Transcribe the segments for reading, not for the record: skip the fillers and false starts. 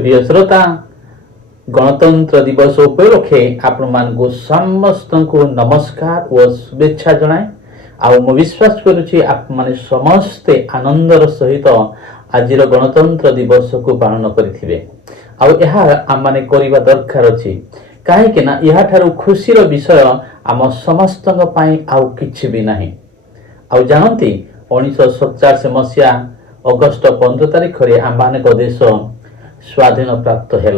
प्रिय श्रोता गणतंत्र दिवस उपलक्षे आपण समस्त को नमस्कार व शुभेच्छा जनाए आउ विश्वास करुच्ची आप माने समस्ते आनंदर सहित आज गणतंत्र दिवस को पालन करेंगे आम मैंने करवा दरकार अच्छी कहीं या खुशीर विषय आम समस्त आउ किछि भी नहीं। आउ जानती 1947 मसीहा अगस्ट 15 तारिख में आम देश स्वाधीन प्राप्त है।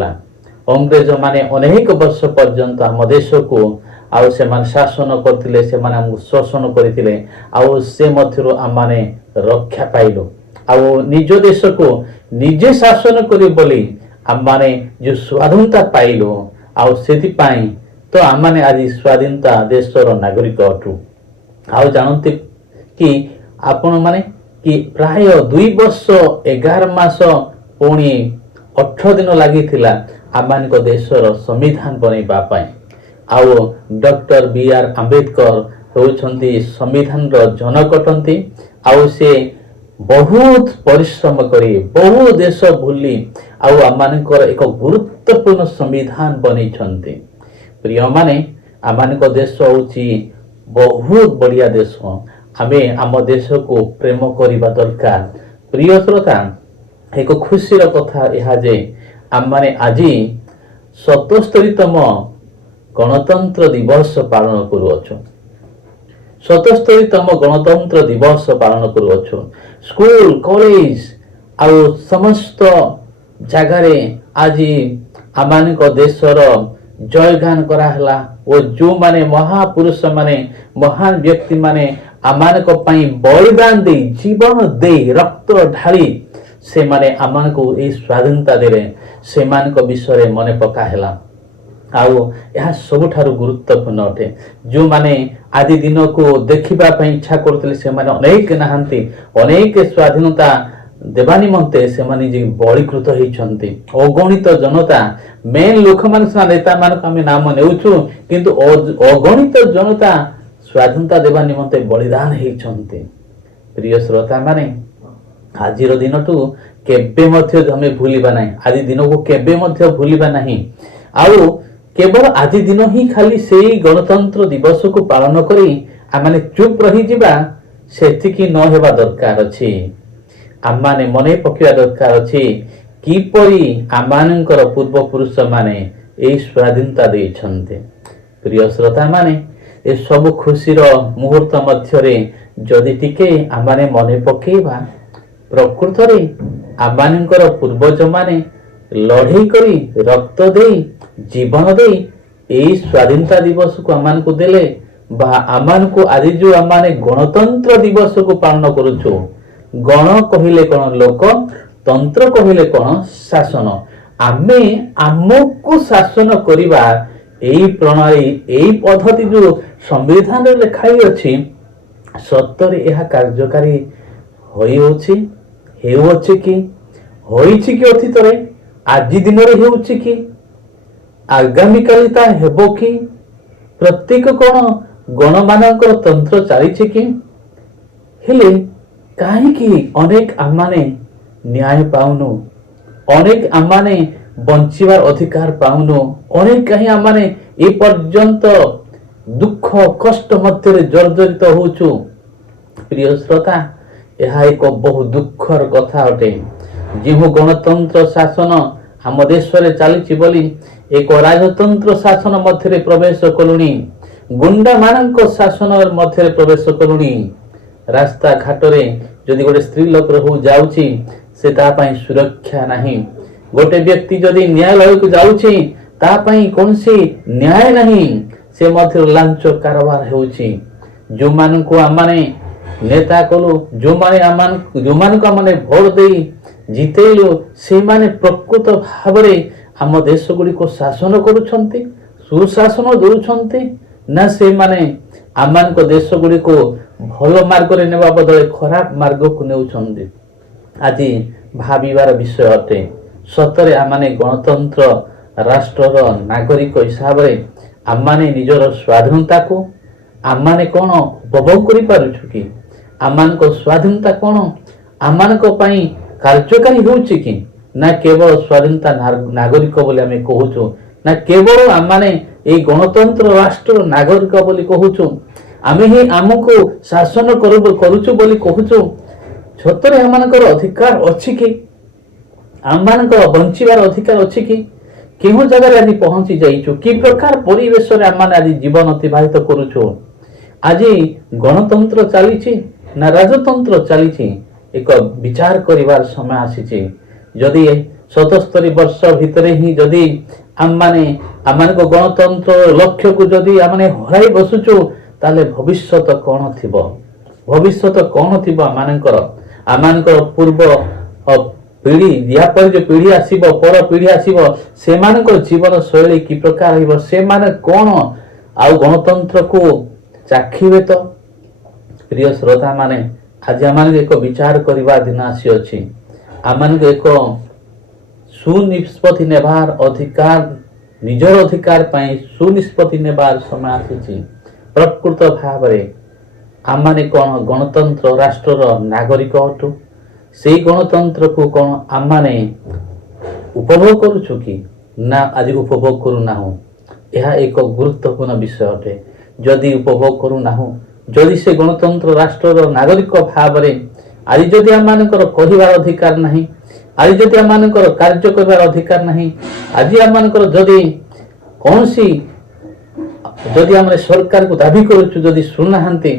अंग्रेज माने अनेक वर्ष पर्यंत आम देश को आउ से शासन करते शोषण करते आम माने रक्षा पाइलु आउ निज देश को निजे शासन करी बोली आम माने जो स्वाधीनता पाइलु आउ सेतिपाई तो आम माने आज स्वाधीनता देशर नागरिक अटू। आउ जानते कि आपण माने कि प्राय 2 वर्ष 11 मास पुणी 18 दिन लगी आम देशर संविधान बनैबा पाई। आउ डॉक्टर बी.आर. आंबेडकर होउछंती संविधान जनक अटंती आउ से बहुत परिश्रम करी बहु देश भूली आउ आम एक गुरुत्वपूर्ण संविधान बनैछंती। प्रिय माने आम देश होउची बहुत बढ़िया देश आमे आम देश को प्रेम करबा दरकार। प्रिय श्रोता एक खुशीर कथा यह जे आम माने आज 77तम गणतंत्र दिवस पालन करुअछु। 77तम गणतंत्र दिवस पालन करुअछु। स्कूल कॉलेज आउ समस्त जगार आज आम देशर जयगान कराला और जो माने महापुरुष माने महान व्यक्ति माने आमान को पाई बलिदान दे जीवन दे रक्त ढाली से माने आमान को ए स्वाधीनता देले से मान को विषय मने पका हैला। आउ यह सबुठारु गुरुत्वपूर्ण अटे। जो माने आदि दिन को देखिबा पई इच्छा करतले से माने अनेक नहांती अनेक स्वाधीनता देवा निमंते से माने जे बलिकृत होइछंती। अगणित जनता मेन लोक मान नेता मान को आमे नाम नेउछु किंतु अगणित जनता स्वाधीनता देवा निमंते बलिदान होइछंती। प्रिय श्रोता माने आजिर दिनटू केबे मध्य हमें भूलिबा नाही। आदि दिन को केबे मध्य भूलिबा नाही। आउ केवल आज दिन ही खाली सेई गणतंत्र दिवस को पालन करी आमाने चुप रही जिबा सेतिकी न हेबा दरकार अछि। आमाने मने पकिया दरकार अछि किपरि आमानकर पूर्व पुरुष माने एई स्वाधीनता देइछन्ते। प्रिय श्रोता माने ए सब खुशीर मुहूर्त मध्यरे जदि टिके आमाने मने पकेबा प्रकृत रे आमानकर पूर्वज माने लड़ाई करी रक्त देई जीवन देई एई स्वाधीनता दिवस को आमान को देले बा आमान को आज जो आमाने गणतंत्र दिवस को पालन करूछु। गण कहिले कोन लोक तंत्र कहिले कोन शासन। आमे आमको शासन करिबा एई प्रणाली एई पद्धति जो संविधान रे लिखाई अछि सत्तरे यह कार्यकारी होई होछि हेउछि कि होइछि कि अतीत रे आज दिन रे हेउछि कि आगामी कालिता हेबो कि प्रत्येक कोन गण मानकर तंत्र चलिछि कि हेले काहे कि अनेक आमाने न्याय पाउनु अनेक आमाने बंचिबार अधिकार पाउनु अनेक कहीं आमाने ए पर्यंत दुख कष्ट मध्य जर्जरित होचु। प्रिय श्रोता यह एक बहु दुखर कथा अटे। जो गणतंत्र शासन आम देश में चली बोली एक राजतंत्र शासन मध्य प्रवेश कलुनी गुंडा मान शासन मध्य प्रवेश कलुनी। रास्ता घाट जदि गोटे स्त्री लोक जाउची से तापाई सुरक्षा नहीं। गोटे व्यक्ति जदि न्यायालय को जाउची तापाई कोनसी न्याय नहीं से मध्य लांच कारबार होउची। जो मान को आमाने नेता कलु जो माने आमान जो मान को आमाने भोट देई जितेलु से माने प्रकृत भावरे आम देश गुडी को शासन करूछंती सुशासन दउछंती ना से माने आमान को देश गुडी को भलो मार्ग रे नेबा बदले खराब मार्ग को नेउछंती। आज भाबिबार विषय अटे। सतरे आमाने गणतंत्र राष्ट्रर नागरिक हिसाब रे आमाने निजर स्वाधीनता को आमाने कोन उपभोग करि पारुछु कि आमान को स्वाधीनता कोन आमान को पई कार्यकारी होउछि कि ନା କେବଳ ସ୍ୱାଧୀନତା ନାଗରିକ ବୋଲି ଆମେ କହୁଛୁ, ନା କେବଳ ଆମମାନେ ଏଇ ଗଣତନ୍ତ୍ର ରାଷ୍ଟ୍ରର ନାଗରିକ ବୋଲି କହୁଛୁ, ଆମେ ହିଁ ଆମକୁ ଶାସନ କରୁଛୁ ବୋଲି କହୁଛୁ। ସତରେ ଆମମାନଙ୍କର ଅଧିକାର ଅଛି କି? ଆମମାନଙ୍କର ବଞ୍ଚିବାର ଅଧିକାର ଅଛି କି? କେଉଁ ଜାଗାରେ ଆଜି ପହଞ୍ଚି ଯାଇଛୁ? କି ପ୍ରକାର ପରିବେଶରେ ଆମମାନେ ଆଜି ଜୀବନ ଅତିବାହିତ କରୁଛୁ? ଆଜି ଗଣତନ୍ତ୍ର ଚାଲିଛି ନା ରାଜତନ୍ତ୍ର ଚାଲିଛି? ଏକ ବିଚାର କରିବାର ସମୟ ଆସିଛି। ଯଦି 77 ବର୍ଷ ଭିତରେ ହିଁ ଯଦି ଆମମାନଙ୍କ ଗଣତନ୍ତ୍ର ଲକ୍ଷ୍ୟକୁ ଯଦି ଆମେ ହରାଇ ବସୁଛୁ, ତାହେଲେ ଭବିଷ୍ୟତ କ'ଣ ଥିବ? ଭବିଷ୍ୟତ କ'ଣ ଥିବ ଆମମାନଙ୍କର ପୂର୍ବ ପିଢ଼ି, ୟାପରେ ଯେ ପିଢ଼ି ଆସିବ, ପର ପିଢ଼ି ଆସିବ, ସେମାନଙ୍କର ଜୀବନ ଶୈଳୀ କି ପ୍ରକାର ରହିବ? ସେମାନେ କ'ଣ ଆଉ ଗଣତନ୍ତ୍ରକୁ ଚାଖିବେ? ତ ପ୍ରିୟ ଶ୍ରୋତା ମାନେ, ଆଜି ଆମମାନଙ୍କୁ ଏକ ବିଚାର କରିବା ଦିନ ଆସିଅଛି। ଆମମାନଙ୍କୁ ଏକ ସୁନିଷ୍ପତ୍ତି ନେବାର ଅଧିକାର, ନିଜର ଅଧିକାର ପାଇଁ ସୁନିଷ୍ପତ୍ତି ନେବାର ସମୟ ଆସିଛି। ପ୍ରକୃତ ଭାବରେ ଆମମାନେ କ'ଣ ଗଣତନ୍ତ୍ର ରାଷ୍ଟ୍ରର ନାଗରିକ ଅଟୁ? ସେଇ ଗଣତନ୍ତ୍ରକୁ କ'ଣ ଆମମାନେ ଉପଭୋଗ କରୁଛୁ କି ନା ଆଜି ଉପଭୋଗ କରୁନାହୁଁ? ଏହା ଏକ ଗୁରୁତ୍ୱପୂର୍ଣ୍ଣ ବିଷୟ ଅଟେ। ଯଦି ଉପଭୋଗ କରୁନାହୁଁ, ଯଦି ସେ ଗଣତନ୍ତ୍ର ରାଷ୍ଟ୍ରର ନାଗରିକ ଭାବରେ ଆଜି ଯଦି ଆମମାନଙ୍କର କହିବାର ଅଧିକାର ନାହିଁ, ଆଜି ଯଦି ଆମମାନଙ୍କର କାର୍ଯ୍ୟ କରିବାର ଅଧିକାର ନାହିଁ, ଆଜି ଆମମାନଙ୍କର କୌଣସି ଯଦି ଆମେ ସରକାରକୁ ଦାବି କରୁଛୁ ଯଦି ଶୁଣୁନାହାନ୍ତି,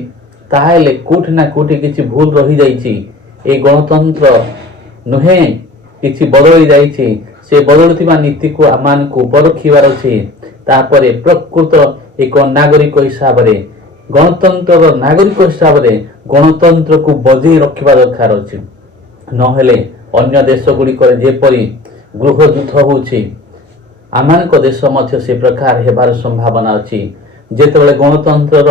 ତାହେଲେ କୋଉଠି ନା କୋଉଠି କିଛି ଭୁଲ ରହିଯାଇଛି। ଏ ଗଣତନ୍ତ୍ର ନୁହେଁ, କିଛି ବଦଳି ଯାଇଛି। ସେ ବଦଳୁଥିବା ନୀତିକୁ ଆମମାନଙ୍କୁ ପରଖିବାର ଅଛି। ତାପରେ ପ୍ରକୃତ ଏକ ନାଗରିକ ହିସାବରେ, ଗଣତନ୍ତ୍ରର ନାଗରିକ ହିସାବରେ ଗଣତନ୍ତ୍ରକୁ ବଜାଇ ରଖିବା ଦରକାର ଅଛି। ନହେଲେ ଅନ୍ୟ ଦେଶ ଗୁଡ଼ିକରେ ଯେପରି ଗୃହ ଯୁଦ୍ଧ ହେଉଛି, ଆମମାନଙ୍କ ଦେଶ ମଧ୍ୟ ସେ ପ୍ରକାର ହେବାର ସମ୍ଭାବନା ଅଛି। ଯେତେବେଳେ ଗଣତନ୍ତ୍ରର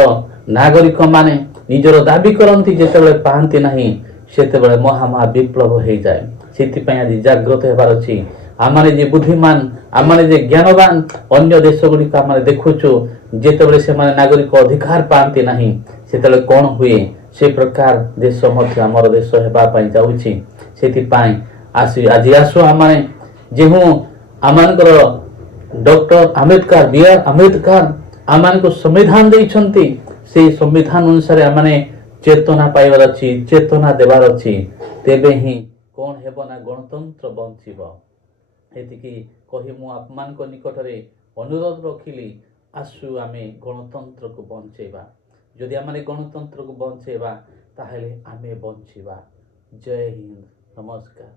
ନାଗରିକମାନେ ନିଜର ଦାବି କରନ୍ତି, ଯେତେବେଳେ ପାଆନ୍ତି ନାହିଁ, ସେତେବେଳେ ମହା ବିପ୍ଳବ ହେଇଯାଏ। ସେଥିପାଇଁ ଆଜି ଜାଗ୍ରତ ହେବାର ଅଛି। ଆମମାନେ ଯେ ବୁଦ୍ଧିମାନ, ଆମମାନେ ଯେ ଜ୍ଞାନବାନ, ଅନ୍ୟ ଦେଶ ଗୁଡ଼ିକ ଆମେ ଦେଖୁଛୁ, ଯେତେବେଳେ ସେମାନେ ନାଗରିକ ଅଧିକାର ପାଆନ୍ତି ନାହିଁ, ସେତେବେଳେ କ'ଣ ହୁଏ? ସେ ପ୍ରକାର ଦେଶ ମଧ୍ୟ ଆମର ଦେଶ ହେବା ପାଇଁ ଯାଉଛି। ସେଥିପାଇଁ ଆଜି ଆସୁ ଆମମାନେ ଯେଉଁ ଆମମାନଙ୍କର ଡକ୍ଟର ଆମ୍ବେଦକର, B.R. ଆମ୍ବେଦକର ଆମମାନଙ୍କୁ ସମ୍ବିଧାନ ଦେଇଛନ୍ତି, ସେଇ ସମ୍ବିଧାନ ଅନୁସାରେ ଆମମାନେ ଚେତନା ପାଇବାର ଅଛି, ଚେତନା ଦେବାର ଅଛି। ତେବେ ହିଁ କ'ଣ ହେବ ନା ଗଣତନ୍ତ୍ର ବଞ୍ଚିବ। ଏତିକି କହି ମୁଁ ଆପଣମାନଙ୍କ ନିକଟରେ ଅନୁରୋଧ ରଖିଲି, ଆସୁ ଆମେ ଗଣତନ୍ତ୍ରକୁ ବଞ୍ଚେଇବା। ଯଦି ଆମେ ଗଣତନ୍ତ୍ରକୁ ବଞ୍ଚେଇବା, ତାହେଲେ ଆମେ ବଞ୍ଚିବା। ଜୟ ହିନ୍ଦ, ନମସ୍କାର।